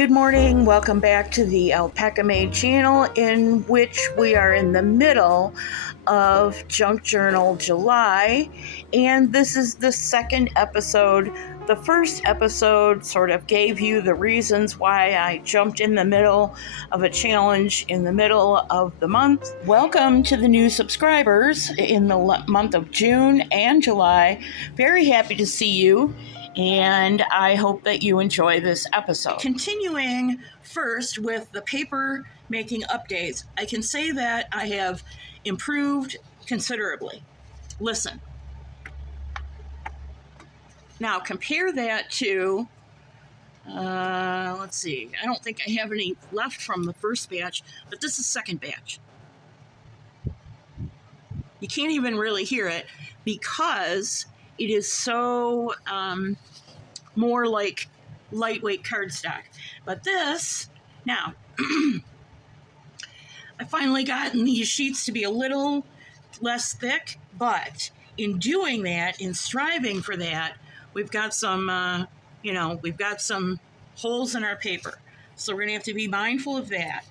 Good morning, welcome back to the Alpaca Made channel, in which we are in the middle of Junk Journal July, and this is the second episode. The first episode sort of gave you the reasons why I jumped in the middle of a challenge in the middle of the month. Welcome to the new subscribers in the month of June and July. Very happy to see you, and I hope that you enjoy this episode. Continuing first with the paper making updates, I can say that I have improved considerably. Listen. Now compare that to, let's see, I don't think I have any left from the first batch, but this is second batch. You can't even really hear it because it is so more like lightweight cardstock. But this, now, I finally gotten these sheets to be a little less thick, but in doing that, in striving for that, we've got some, we've got some holes in our paper. So we're gonna have to be mindful of that.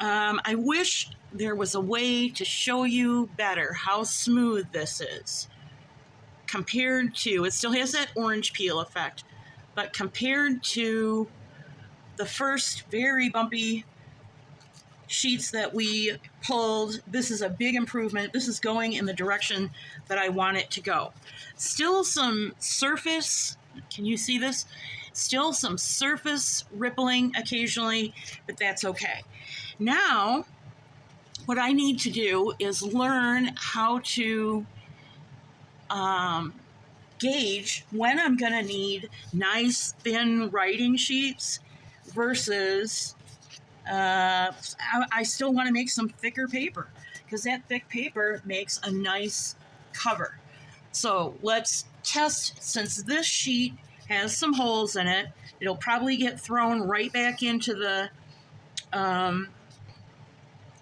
I wish there was a way to show you better how smooth this is compared to, it still has that orange peel effect, but compared to the first very bumpy sheets that we pulled, this is a big improvement. This is going in the direction that I want it to go. Still some surface, can you see this? Still some surface rippling occasionally, but that's okay. Now, what I need to do is learn how to gauge when I'm gonna need nice thin writing sheets versus I still want to make some thicker paper because that thick paper makes a nice cover. So let's test, since this sheet has some holes in it, it'll probably get thrown right back into the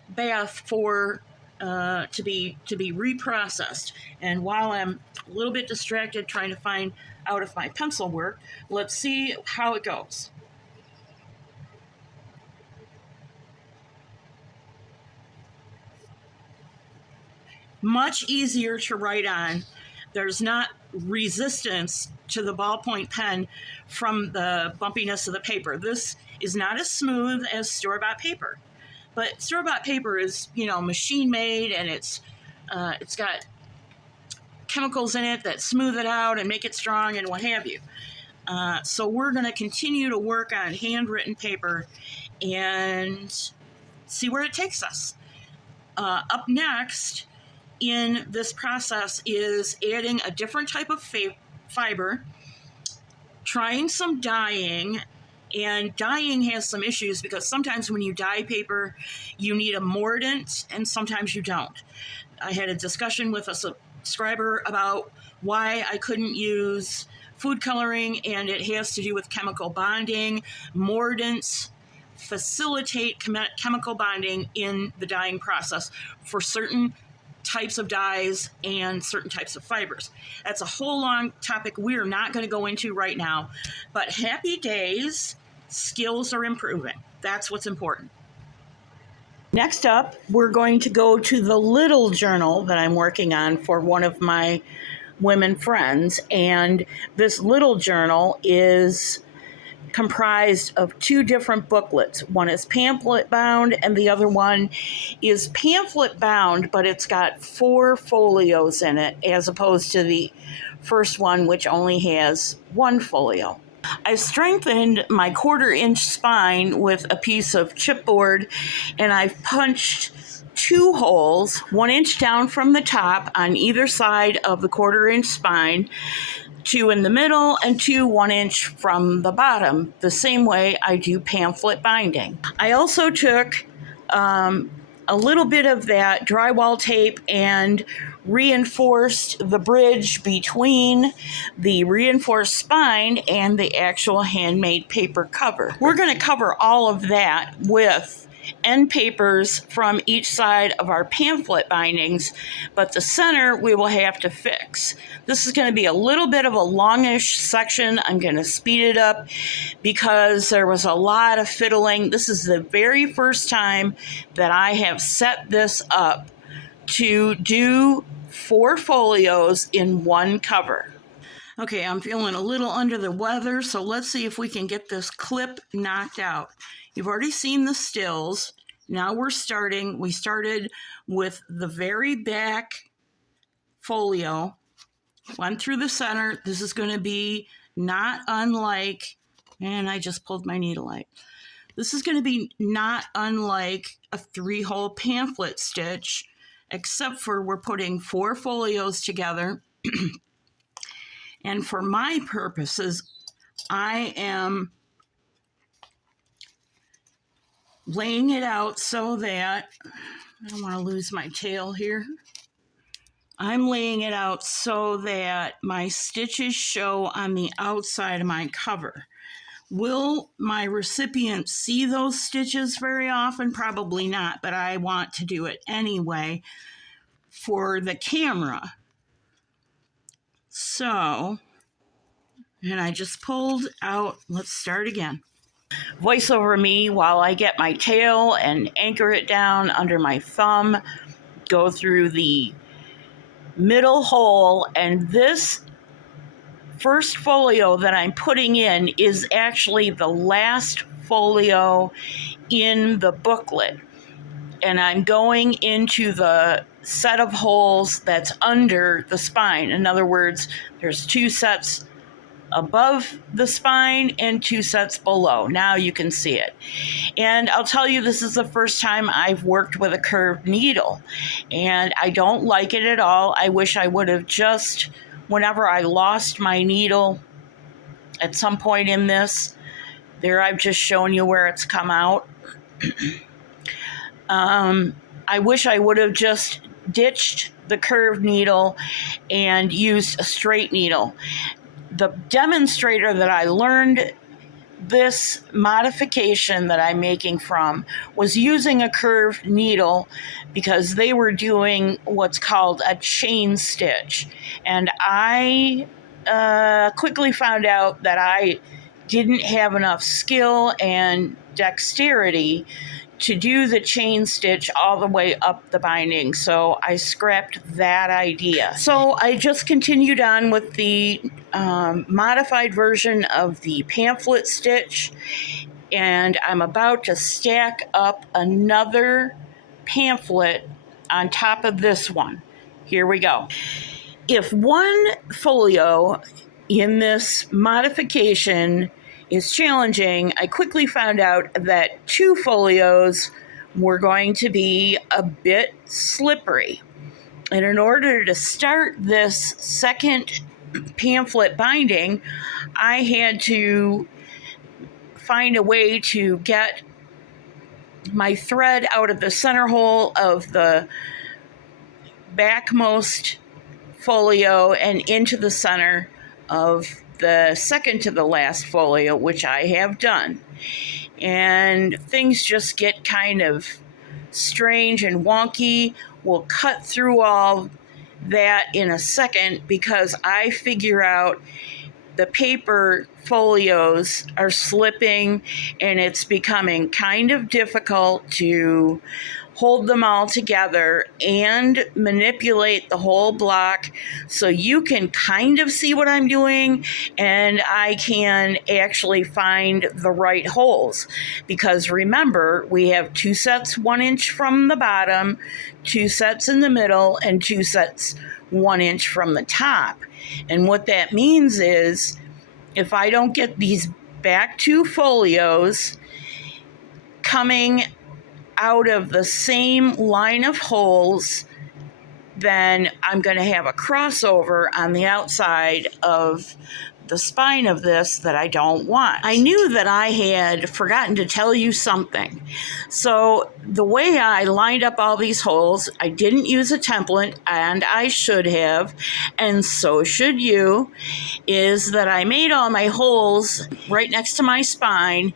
bath for to be reprocessed. And while I'm a little bit distracted trying to find out if my pencil worked, let's see how it goes. Much easier to write on. There's not resistance to the ballpoint pen from the bumpiness of the paper. This is not as smooth as store-bought paper, but store-bought paper is, machine made, and it's got chemicals in it that smooth it out and make it strong and what have you. So we're going to continue to work on handwritten paper and see where it takes us. Up next in this process is adding a different type of fiber, trying some dyeing, and dyeing has some issues because sometimes when you dye paper, you need a mordant and sometimes you don't. I had a discussion with a subscriber about why I couldn't use food coloring, and it has to do with chemical bonding. Mordants facilitate chemical bonding in the dyeing process for certain types of dyes and certain types of fibers. That's a whole long topic we're not going to go into right now, but happy days, skills are improving. That's what's important. Next up, we're going to go to the little journal that I'm working on for one of my women friends, and this little journal is comprised of two different booklets. One is pamphlet bound and the other one is pamphlet bound, but it's got 4 folios in it as opposed to the first one, which only has 1 folio. I strengthened my 1/4-inch spine with a piece of chipboard, and I've punched 2 holes, 1 inch down from the top on either side of the 1/4-inch spine, 2 in the middle, and 2 1-inch from the bottom, the same way I do pamphlet binding. I also took a little bit of that drywall tape and reinforced the bridge between the reinforced spine and the actual handmade paper cover. We're going to cover all of that with end papers from each side of our pamphlet bindings, but the center we will have to fix. This is going to be a little bit of a longish section. I'm going to speed it up because there was a lot of fiddling. This is the very first time that I have set this up to do 4 folios in one cover. Okay, I'm feeling a little under the weather, so let's see if we can get this clip knocked out. You've already seen the stills. Now we started with the very back folio, went through the center. This is going to be not unlike, and I just pulled my needle out. This is going to be not unlike a 3-hole pamphlet stitch, except for we're putting 4 folios together. And for my purposes, I am laying it out so that, I don't want to lose my tail here. I'm laying it out so that my stitches show on the outside of my cover. Will my recipient see those stitches very often? Probably not, but I want to do it anyway for the camera. So, and I just pulled out, let's start again. Voice over me while I get my tail and anchor it down under my thumb, go through the middle hole, and this first folio that I'm putting in is actually the last folio in the booklet. And I'm going into the set of holes that's under the spine. In other words, there's 2 sets above the spine and 2 sets below. Now you can see it. And I'll tell you, this is the first time I've worked with a curved needle, and I don't like it at all. I wish I would have just, whenever I lost my needle at some point in this, there I've just shown you where it's come out. I wish I would have just ditched the curved needle and used a straight needle. The demonstrator that I learned this modification that I'm making from was using a curved needle because they were doing what's called a chain stitch. And I quickly found out that I didn't have enough skill and dexterity to do the chain stitch all the way up the binding, so I scrapped that idea. So I just continued on with the modified version of the pamphlet stitch, and I'm about to stack up another pamphlet on top of this one. Here we go. If one folio in this modification is challenging, I quickly found out that 2 folios were going to be a bit slippery. And in order to start this second pamphlet binding, I had to find a way to get my thread out of the center hole of the backmost folio and into the center of the second to the last folio, which I have done. And things just get kind of strange and wonky. We'll cut through all that in a second because I figure out the paper folios are slipping and it's becoming kind of difficult to hold them all together and manipulate the whole block so you can kind of see what I'm doing and I can actually find the right holes. Because remember, we have 2 sets 1 inch from the bottom, 2 sets in the middle, and 2 sets 1 inch from the top. And what that means is if I don't get these back 2 folios coming out of the same line of holes, then I'm going to have a crossover on the outside of the spine of this that I don't want. I knew that I had forgotten to tell you something. So the way I lined up all these holes, I didn't use a template, and I should have, and so should you, is that I made all my holes right next to my spine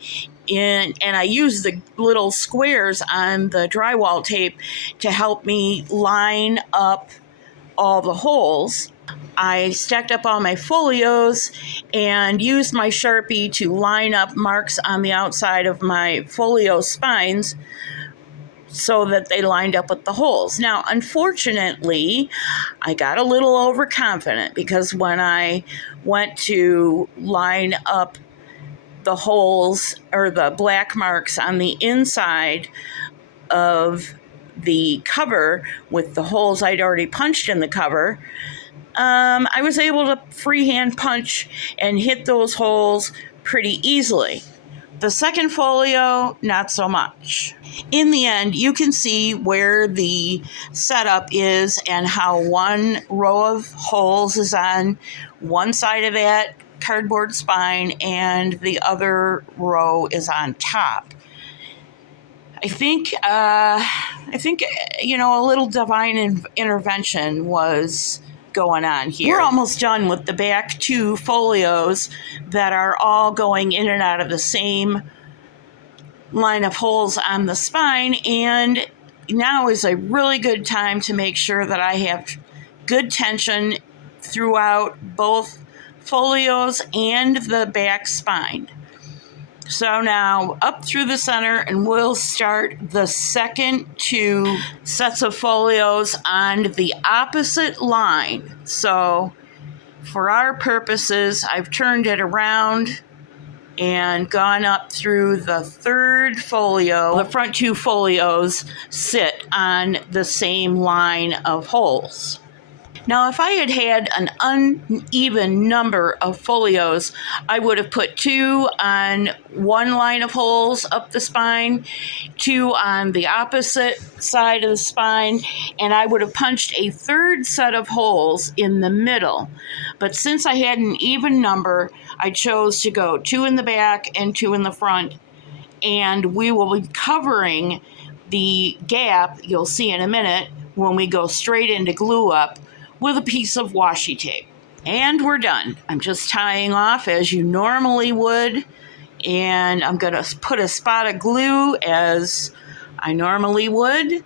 and I use the little squares on the drywall tape to help me line up all the holes. I stacked up all my folios and used my Sharpie to line up marks on the outside of my folio spines so that they lined up with the holes. Now, unfortunately, I got a little overconfident because when I went to line up the holes or the black marks on the inside of the cover with the holes I'd already punched in the cover, I was able to freehand punch and hit those holes pretty easily. The second folio, not so much. In the end, you can see where the setup is and how one row of holes is on one side of that cardboard spine and the other row is on top. I think a little divine intervention was going on here. We're almost done with the back two folios that are all going in and out of the same line of holes on the spine, and now is a really good time to make sure that I have good tension throughout both folios and the back spine. So now up through the center, and we'll start the second two sets of folios on the opposite line. So for our purposes, I've turned it around and gone up through the third folio. The front two folios sit on the same line of holes. Now, if I had had an uneven number of folios, I would have put 2 on one line of holes up the spine, 2 on the opposite side of the spine, and I would have punched a third set of holes in the middle. But since I had an even number, I chose to go 2 in the back and 2 in the front, and we will be covering the gap, you'll see in a minute, when we go straight into glue up, with a piece of washi tape. And we're done. I'm just tying off as you normally would, and I'm going to put a spot of glue as I normally would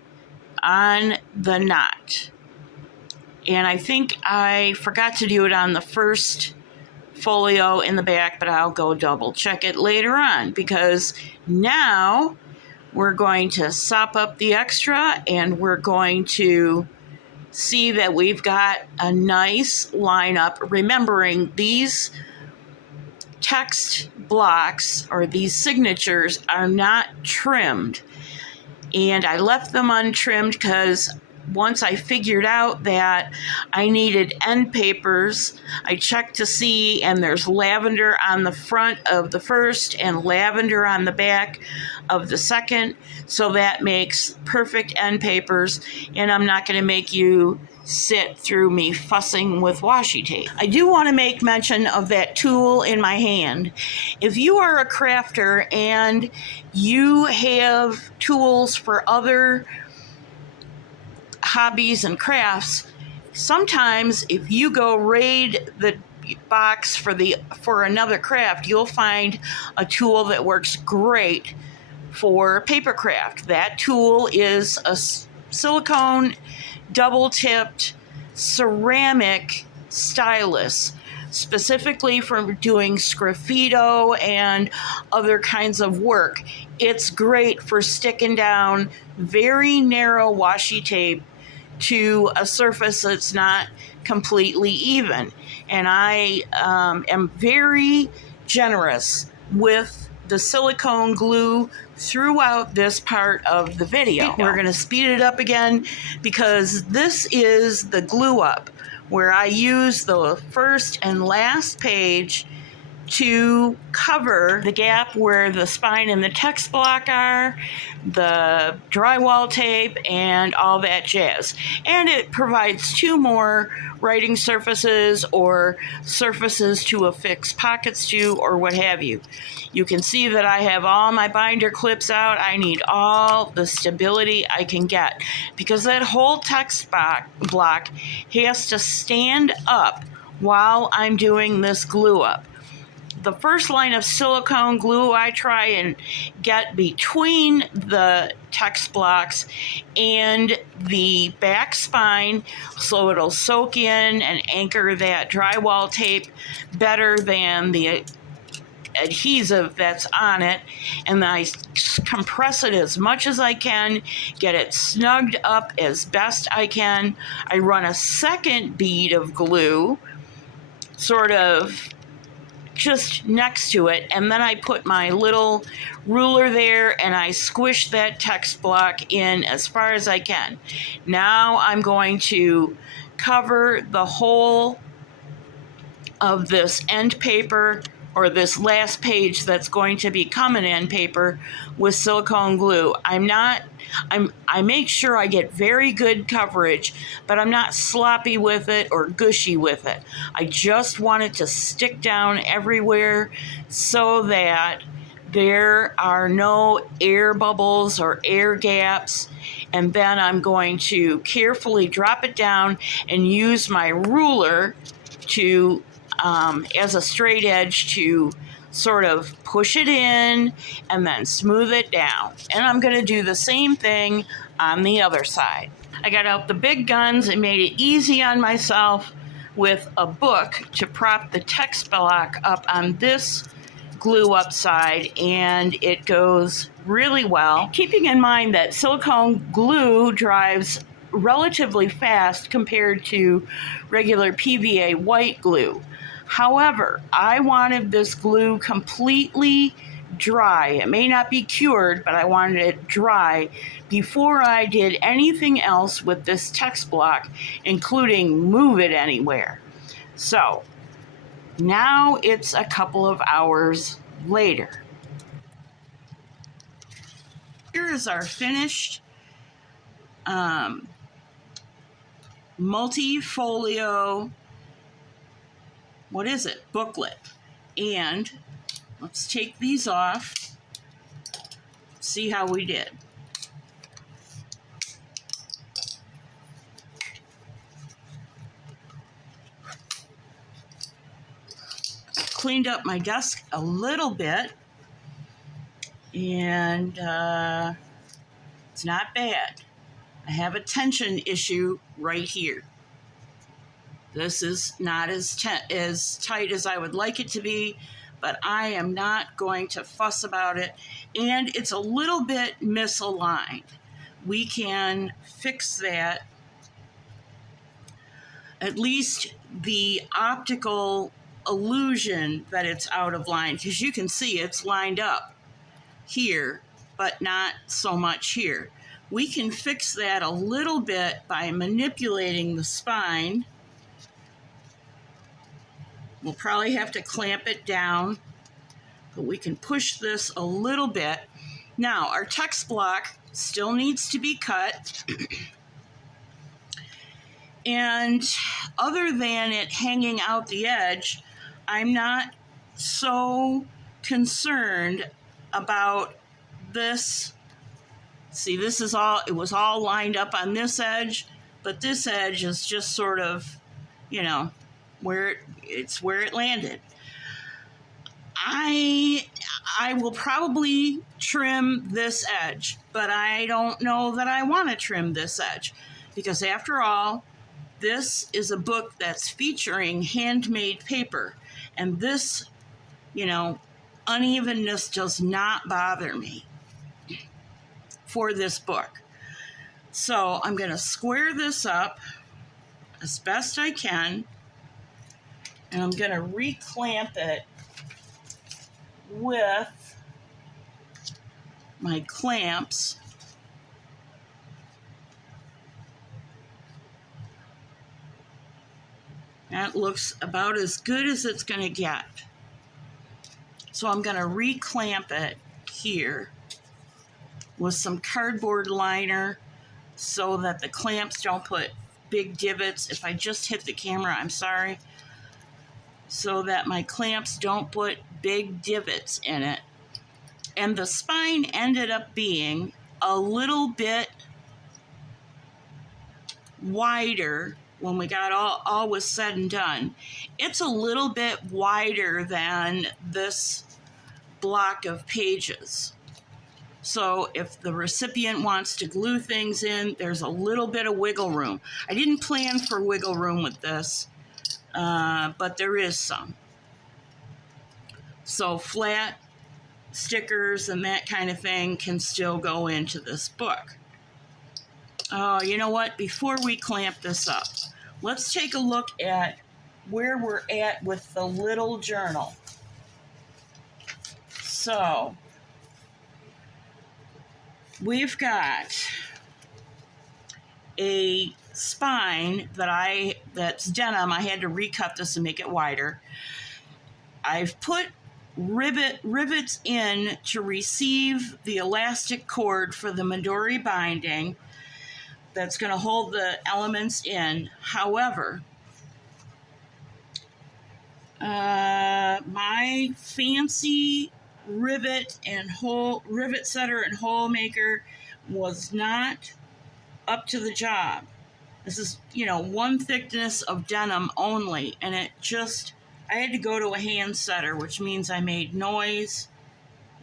on the knot. And I think I forgot to do it on the first folio in the back, but I'll go double check it later on, because now we're going to sop up the extra and we're going to see that we've got a nice lineup, remembering these text blocks or these signatures are not trimmed. And I left them untrimmed because once I figured out that I needed end papers, I checked to see, and there's lavender on the front of the first and lavender on the back of the second, so that makes perfect end papers, and I'm not going to make you sit through me fussing with washi tape. I do want to make mention of that tool in my hand. If you are a crafter and you have tools for other hobbies and crafts, sometimes if you go raid the box for another craft, you'll find a tool that works great for paper craft. That tool is a silicone double-tipped ceramic stylus, specifically for doing sgraffito and other kinds of work. It's great for sticking down very narrow washi tape to a surface that's not completely even. And I am very generous with the silicone glue throughout this part of the video. We're going to speed it up again because this is the glue up where I use the first and last page to cover the gap where the spine and the text block are, the drywall tape, and all that jazz. And it provides 2 more writing surfaces or surfaces to affix pockets to or what have you. You can see that I have all my binder clips out. I need all the stability I can get because that whole text block has to stand up while I'm doing this glue up. the first line of silicone glue I try and get between the text blocks and the back spine so it'll soak in and anchor that drywall tape better than the adhesive that's on it. And then I compress it as much as I can, get it snugged up as best I can. I run a second bead of glue sort of just next to it, and then I put my little ruler there and I squish that text block in as far as I can. Now I'm going to cover the whole of this end paper, or this last page that's going to become an end paper, with silicone glue. I make sure I get very good coverage, but I'm not sloppy with it or gushy with it. I just want it to stick down everywhere so that there are no air bubbles or air gaps. And then I'm going to carefully drop it down and use my ruler to as a straight edge to sort of push it in and then smooth it down. And I'm going to do the same thing on the other side. I got out the big guns and made it easy on myself with a book to prop the text block up on this glue up side, and it goes really well. Keeping in mind that silicone glue dries relatively fast compared to regular PVA white glue. However, I wanted this glue completely dry. It may not be cured, but I wanted it dry before I did anything else with this text block, including move it anywhere. So now it's a couple of hours later. Here is our finished multi-folio, booklet. And let's take these off, see how we did. Cleaned up my desk a little bit, and it's not bad. I have a tension issue right here. This is not as tight as I would like it to be, but I am not going to fuss about it. And it's a little bit misaligned. We can fix that. At least the optical illusion that it's out of line, because you can see it's lined up here, but not so much here. We can fix that a little bit by manipulating the spine. We'll probably have to clamp it down, but we can push this a little bit. Now, our text block still needs to be cut. And other than it hanging out the edge, I'm not so concerned about this. See, this is all, it was all lined up on this edge, but this edge is just sort of, you know, where it landed. I will probably trim this edge, but I don't know that I want to trim this edge, because after all, this is a book that's featuring handmade paper, and this, you know, unevenness does not bother me for this book. So I'm going to square this up as best I can, and I'm going to reclamp it with my clamps. That looks about as good as it's going to get. So I'm going to reclamp it here with some cardboard liner so that the clamps don't put big divots. If I just hit the camera, I'm sorry. So that my clamps don't put big divots in it. And the spine ended up being a little bit wider when we got all was said and done. It's a little bit wider than this block of pages. So if the recipient wants to glue things in, there's a little bit of wiggle room. I didn't plan for wiggle room with this, but there is some. So flat stickers and that kind of thing can still go into this book. Oh, you know what? Before we clamp this up, let's take a look at where we're at with the little journal. So we've got a spine that's denim. I had to recut this and make it wider. I've put rivets in to receive the elastic cord for the Midori binding that's going to hold the elements in. However, my fancy rivet setter and hole maker was not up to the job. This is, one thickness of denim only, and I had to go to a hand setter, which means I made noise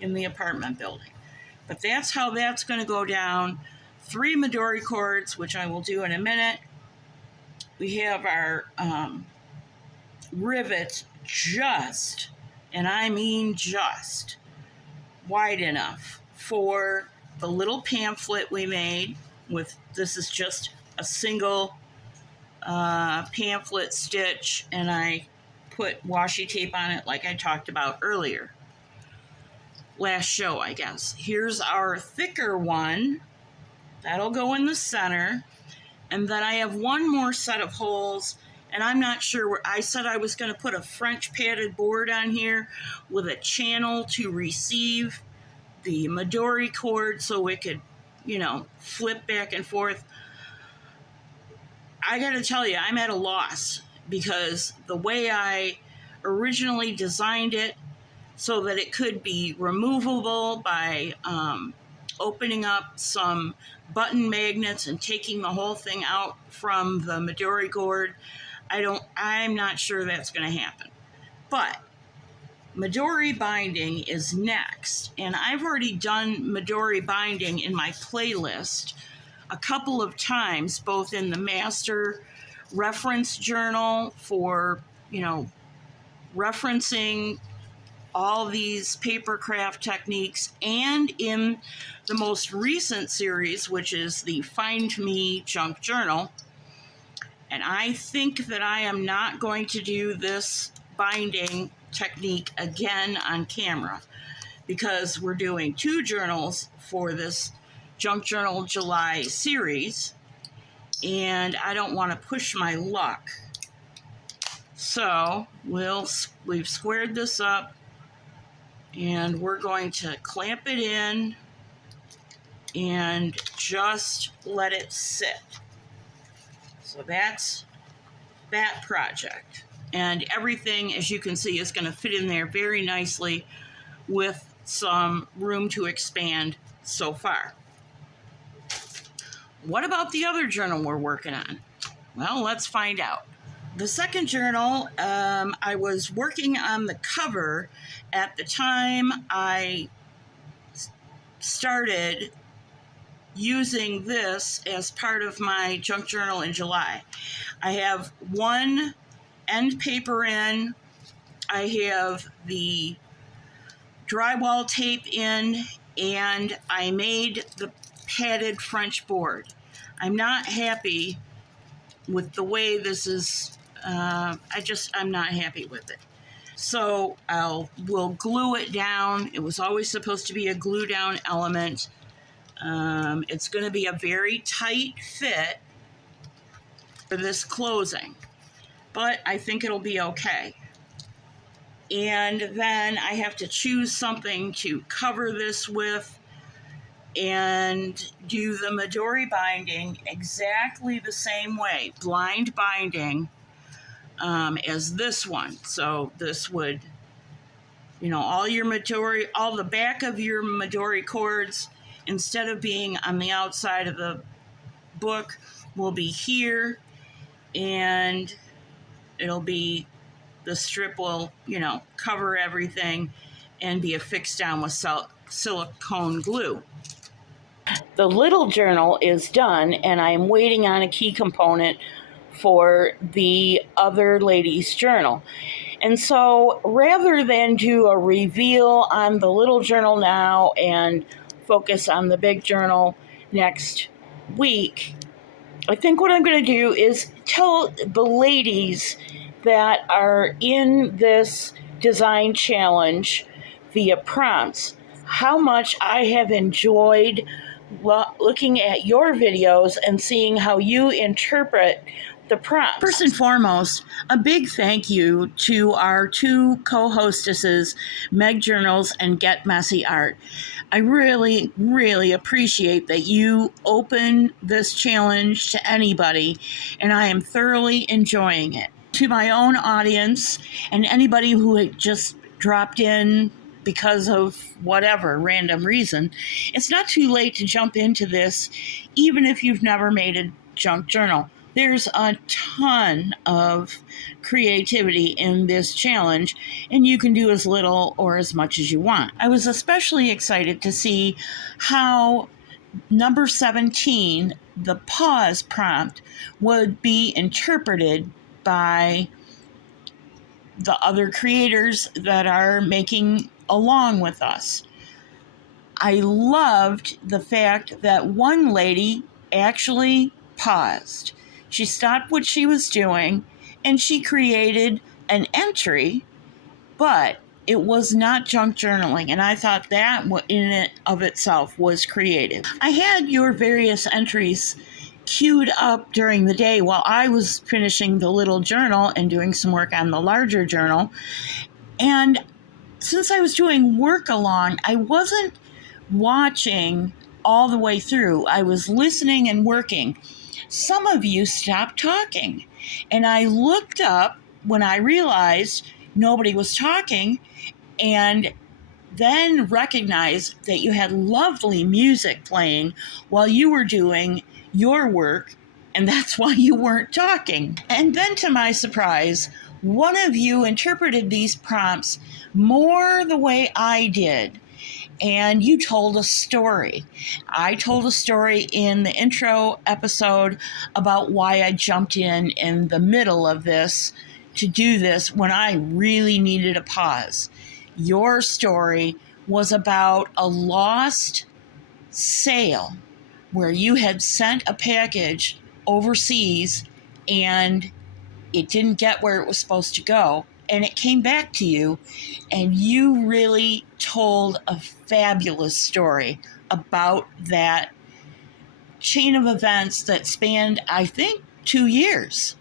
in the apartment building. But that's how that's going to go down. 3 Midori cords, which I will do in a minute. We have our rivet just, and I mean just, wide enough for the little pamphlet we made this is just a single pamphlet stitch, and I put washi tape on it like I talked about earlier. Last show, I guess. Here's our thicker one. That'll go in the center. And then I have one more set of holes, and I'm not sure where. I said I was going to put a French padded board on here with a channel to receive the Midori cord so it could, flip back and forth. I got to tell you, I'm at a loss because the way I originally designed it so that it could be removable by opening up some button magnets and taking the whole thing out from the Midori cord, I'm not sure that's going to happen. But Midori binding is next, and I've already done Midori binding in my playlist a couple of times, both in the master reference journal for, referencing all these paper craft techniques, and in the most recent series, which is the Find Me Junk Journal. And I think that I am not going to do this binding technique again on camera because we're doing 2 journals for this Junk Journal July series, and I don't want to push my luck. So we've squared this up, and we're going to clamp it in and just let it sit. So that's that project. And everything, as you can see, is going to fit in there very nicely with some room to expand so far. What about the other journal we're working on? Well, let's find out. The second journal, I was working on the cover at the time I started using this as part of my junk journal in July. I have one end paper in, I have the drywall tape in, and I made the padded French board. I'm not happy with the way this is, I'm not happy with it. So we'll glue it down. It was always supposed to be a glue down element. It's going to be a very tight fit for this closing, but I think it'll be okay. And then I have to choose something to cover this with and do the Midori binding exactly the same way, blind binding, as this one. So this would, all the back of your Midori cords, instead of being on the outside of the book, will be here. and it'll be, the strip will, cover everything and be affixed down with silicone glue. The little journal is done, and I'm waiting on a key component for the other lady's journal. And so rather than do a reveal on the little journal now and focus on the big journal next week, I think what I'm going to do is tell the ladies that are in this design challenge via prompts how much I have enjoyed looking at your videos and seeing how you interpret the prompts. First and foremost, a big thank you to our two co-hostesses, megjournals and GetMessyArt. I really, really appreciate that you open this challenge to anybody, and I am thoroughly enjoying it. To my own audience and anybody who had just dropped in because of whatever random reason, it's not too late to jump into this, even if you've never made a junk journal. There's a ton of creativity in this challenge, and you can do as little or as much as you want. I was especially excited to see how number 17, the pause prompt, would be interpreted by the other creators that are making along with us. I loved the fact that one lady actually paused. She stopped what she was doing and she created an entry, but it was not junk journaling, and I thought that in and of itself was creative. I had your various entries queued up during the day while I was finishing the little journal and doing some work on the larger journal, and since I was doing work along, I wasn't watching all the way through. I was listening and working. Some of you stopped talking, and I looked up when I realized nobody was talking, and then recognized that you had lovely music playing while you were doing your work, and that's why you weren't talking. And then, to my surprise, one of you interpreted these prompts more the way I did, and you told a story. I told a story in the intro episode about why I jumped in the middle of this to do this when I really needed a pause. Your story was about a lost sale where you had sent a package overseas and it didn't get where it was supposed to go, and it came back to you, and you really told a fabulous story about that chain of events that spanned, I think, 2 years.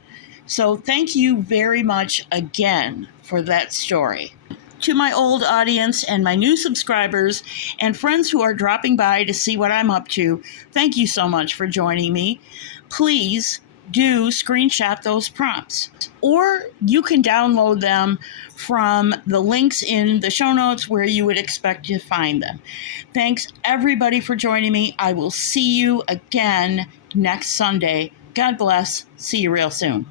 So thank you very much again for that story. To my old audience and my new subscribers and friends who are dropping by to see what I'm up to, thank you so much for joining me. Please do screenshot those prompts, or you can download them from the links in the show notes where you would expect to find them. Thanks everybody for joining me. I will see you again next Sunday. God bless. See you real soon.